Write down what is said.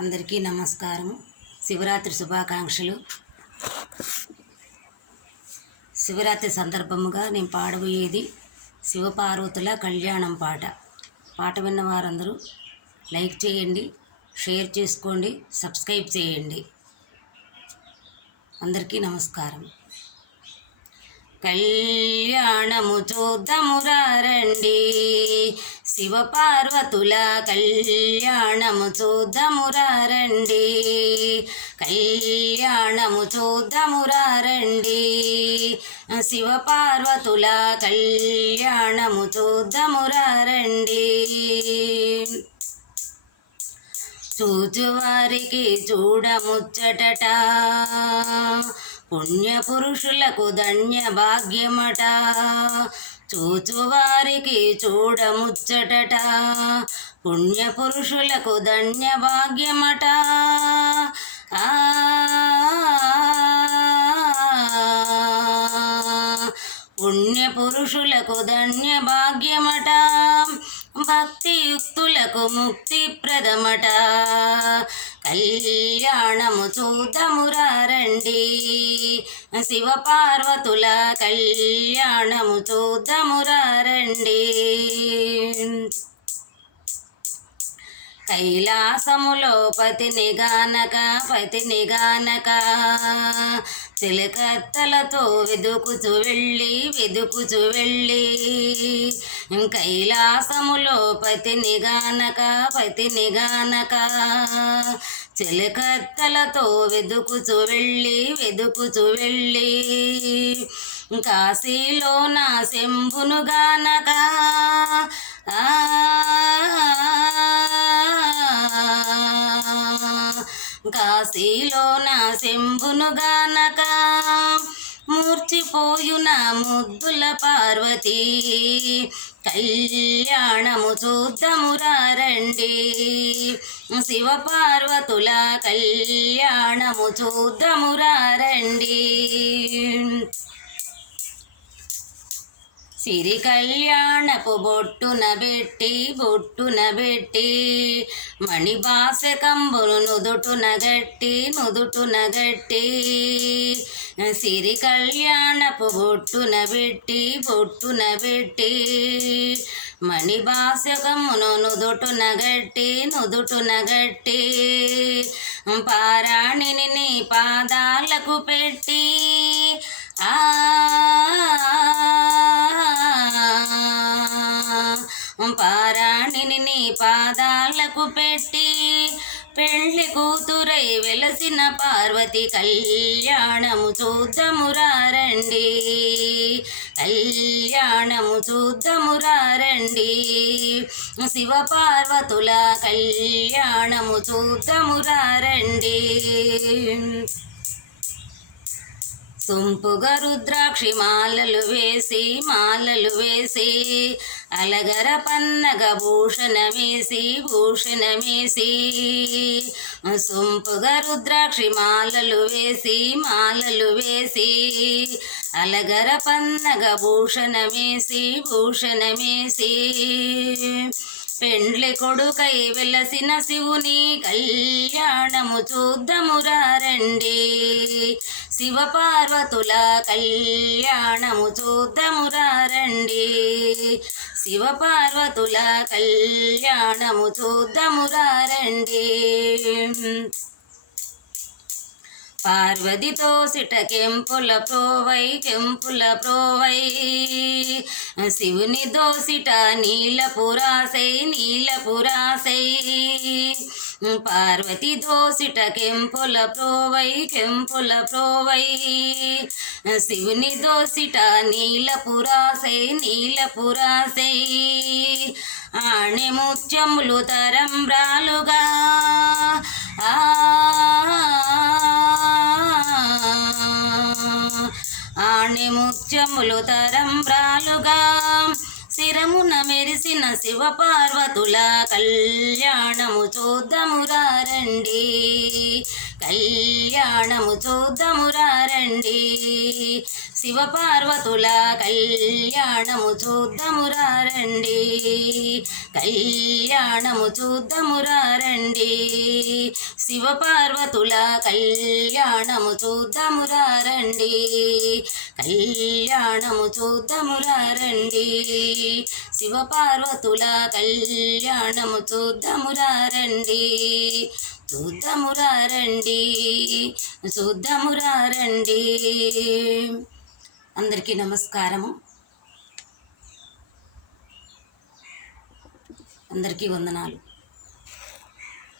అందరికీ నమస్కారం. శివరాత్రి శుభాకాంక్షలు. శివరాత్రి సందర్భముగా నేను పాడబోయేది శివపార్వతుల కళ్యాణం పాట విన్న వారందరూ లైక్ చేయండి, షేర్ చేసుకోండి, సబ్స్క్రైబ్ చేయండి. అందరికీ నమస్కారం. కళ్యాణము చూద్దామురా రండి, శివపార్వతుల కళ్యాణము చూద్దామురా రండి, కళ్యాణము చూద్దామురా రండి, శివపార్వతుల కళ్యాణము చూద్దామురా రండి. చూచువారికి చూడముచ్చటట, పుణ్యపురుషులకు ధన్య భాగ్యమట. చూచువారికి చూడముచ్చటట, పుణ్యపురుషులకు ధన్య భాగ్యమట. పుణ్యపురుషులకు ధన్య భాగ్యమట, భక్తియుక్తులకు ముక్తి ప్రదమట. కళ్యాణము చూద్దామురా రండి, శివపార్వతుల కళ్యాణము చూద్దామురా రండి. కైలాసములో పతిని గానక చిలకత్తలతో వెదుకుచు వెళ్ళి కైలాసములో పతిని గానక చిలకత్తలతో వెదుకుచు వెళ్ళి కాశీలో నా శంభును గానక కాశీలో నా శంభును గానక మూర్చిపోయున ముద్దుల పార్వతీ. కళ్యాణము చూద్దామురా రండి, శివపార్వతుల కళ్యాణము చూద్దామురా రండి. సిరి కళ్యాణపు బొట్టున బెట్టి మణిబాసకంబును నుదుటున గట్టి సిరి కళ్యాణపు బొట్టున బెట్టి మణిబాసకమును నుదుటున గట్టి పారాణిని నీ పాదాలకు పెట్టి పారాణిని నీ పాదాలకు పెట్టి పెళ్లి కూతురై వెలసిన పార్వతి కళ్యాణము చూద్దామురా రండి, కళ్యాణము చూద్దామురా రండి, శివపార్వతుల కళ్యాణము చూద్దామురా రండి. సొంపుగా రుద్రాక్షి మాలలు వేసి అలగర పన్నగ భూషణమేసి సొంపుగా రుద్రాక్షి మాలలు వేసి అలగర పన్నగ భూషణమేసి పెండ్లి కొడుకై వెలసిన శివుని కళ్యాణము చూద్దామురా రండి, శివపార్వతుల కళ్యాణము చూద్దామురా రండి, శివపార్వతుల కళ్యాణము చూద్దామురా రండి. పార్వతితో సిట కెంపుల ప్రోవై శివుని దోసిట నీలపురాసై పార్వతి దోసిట కెంపుల ప్రోవై శివుని దోసిట నీలపురాసై ఆణె ముత్యములు తరంబ్రాలుగా ఆణె ముత్యములు తరంబ్రాలుగా శిరమున మెరిసిన శివపార్వతుల కళ్యాణము చూద్దామురా రండి, కళ్యాణము చూద్దామురా రండి, శివపార్వతుల కళ్యాణము చూద్దామురా రండి, కళ్యాణము చూద్దామురా రండి, శివపార్వతుల కళ్యాణము చూద్దామురా రండి, కళ్యాణము చూద్దామురా రండి, శివపార్వతుల కళ్యాణము చూద్దామురా రండి, చూద్దామురా రండి, చూద్దామురా రండి. అందరికీ నమస్కారము, అందరికీ వందనాలు.